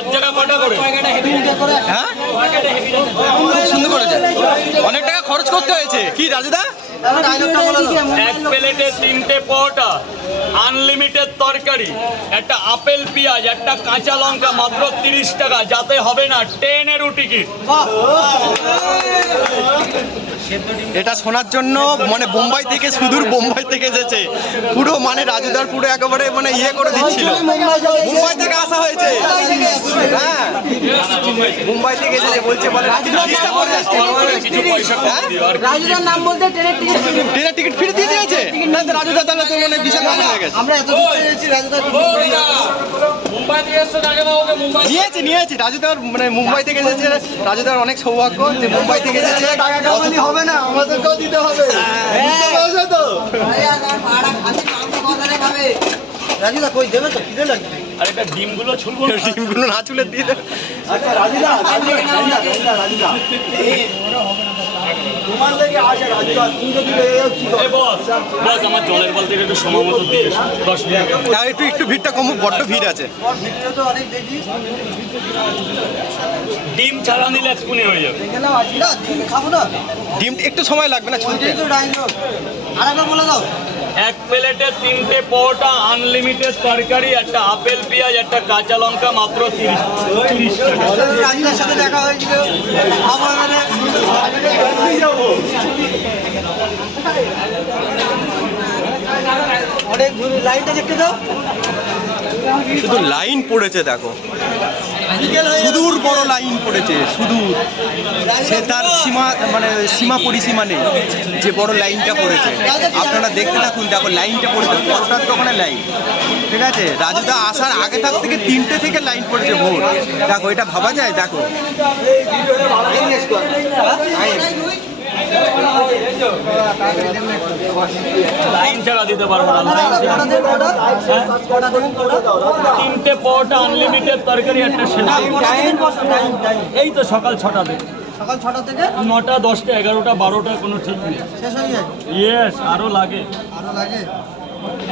বাচ্চাটা কটা করে? হ্যাঁ খুব সুন্দর করেছে, অনেক টাকা খরচ করতে হয়েছে। কি রাজুদা? এক প্লেটে 3টে পরোটা, আনলিমিটেড তরকারি, একটা আপেল পেঁয়াজ, একটা কাঁচা লঙ্কা, মাত্র 30 টাকা। যাতে হবে না 10-এর টিকিট। এটা শোনার জন্য মানে বোম্বাই থেকে, সুদূর বোম্বাই থেকে এসেছে পুরো, মানে রাজুদার পুরো একেবারে মানে ইয়ে করে দিচ্ছিল। মুম্বাই থেকে আসা হয়েছে, হ্যাঁ মুম্বাই থেকে এসেছে বলছে, বলে কিছু পয়সা কম দিও আর রাজুদার নাম বলতে ট্রেনের টিকিট ফ্রি দিয়ে দিয়েছে। না তো রাজুদা তাহলে তো মানে বিশাল ভালো হয়ে গেছে। আমরা এত দূর এসেছি, রাজুদার মুম্বাই থেকে এসে টাকা দাও ওকে। মুম্বাই নিয়েছি রাজুদার, মানে মুম্বাই থেকে এসেছে। রাজুদার অনেক সৌভাগ্য যে মুম্বাই থেকে এসেছে। হবে না, আমাদেরকেও দিতে হবে। তো রাজুদা কই দেবে তো, খিদে লাগবে। আর এটা ডিমগুলো ছুলবো না? ডিমগুলো না চুলে দিয়ে দেবে। আচ্ছা রাজুদা, তোমার থেকে আসে রাজুদা, তুমি যদি এ বস আমার জলের বালতি একটু সময় মতো দিয়ে এসো, 10 মিনিট। আর একটু ভিড়টা কমুক, বড্ড ভিড় আছে। ভিডিও তো অনেক দেখি, ডিম ছাড়া নিলে এক্ষুনি হয়ে যাবে। এখানেও আছি না, ডিম খাবো না। ডিম একটু সময় লাগবে না ছুলতে। ওইটাই তো ডায়লগ। আরেকবার বলে দাও। এক প্লেটে 3টে পরোটা, আনলিমিটেড তরকারি, একটা আপেল পেঁয়াজ, একটা কাঁচা লঙ্কা, মাত্র 30 টাকা। রাজুদার সাথে দেখা হয়েছিল আমার মানে অনেক দূর, লাইনটা দেখতে দাও। শুধু লাইন পড়েছে দেখো, সুদূর বড় লাইন পড়েছে, সুদূর। সে তার সীমা পরিসীমা নেই যে বড় লাইনটা পড়েছে। আপনারা দেখতে থাকুন, দেখো লাইনটা পড়েছে, পরোটার দোকানে লাইন, ঠিক আছে। রাজুদা আসার আগে তার থেকে 3টে থেকে লাইন পড়েছে ভোর। দেখো এটা ভাবা যায়, দেখো লাইন ছাড়া দিতে পারবো না। 3টে পরোটা, আনলিমিটেড তরকারি, একটা সেদ্ধ। এই তো সকাল 6টা থেকে, সকাল 6টা থেকে 9টা, 10টা, 11টা, 12টা, কোনো ঠিক নেই। শেষ হয়ে যায়, ইয়েস, আরো লাগে। আরো লাগে।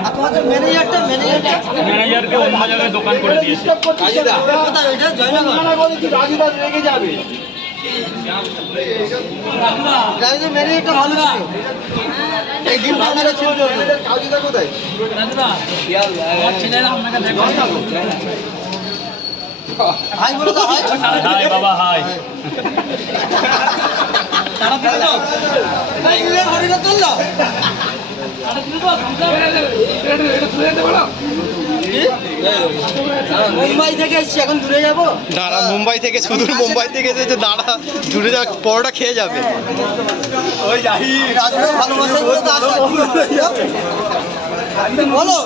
আর তোমাদের ম্যানেজারটা ম্যানেজারকে অন্য জায়গায় দোকান করে দিয়েছে। কোথায়? এটা জয়নগর। রাজুদা রেগে যাবে। রাজুদার ম্যানেজারটা ভালো ছিল, এই ডিম পাউডারে ছিল। রাজুদা কোথায়? হাই বলো তো, হাই। হাই বাবা, হাই। হরিটা তুললো। মুম্বাই থেকে এসছি, এখন দূরে যাবো। দাঁড়া, মুম্বাই থেকে, সুদূর মুম্বাই থেকে এসেছে, দাঁড়া দূরে যা, পরোটা খেয়ে যাবে। ওই যাই রাজুদার ভালোবাসা করে তো আসা। বলো।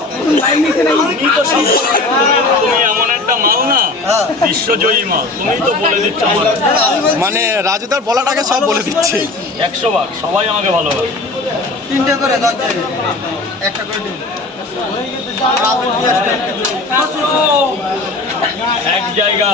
তুমি এমন একটা মাল না, বিশ্বজয়ী মাল। তুমি তো বলে দিচ্ছ আমার, মানে রাজুদার বলাটাকে সব বলে দিচ্ছে। 100 বার সবাই আমাকে ভালোবাসে। 3টে করে 10 জায়গায়, একটা করে ডিম। এক জায়গা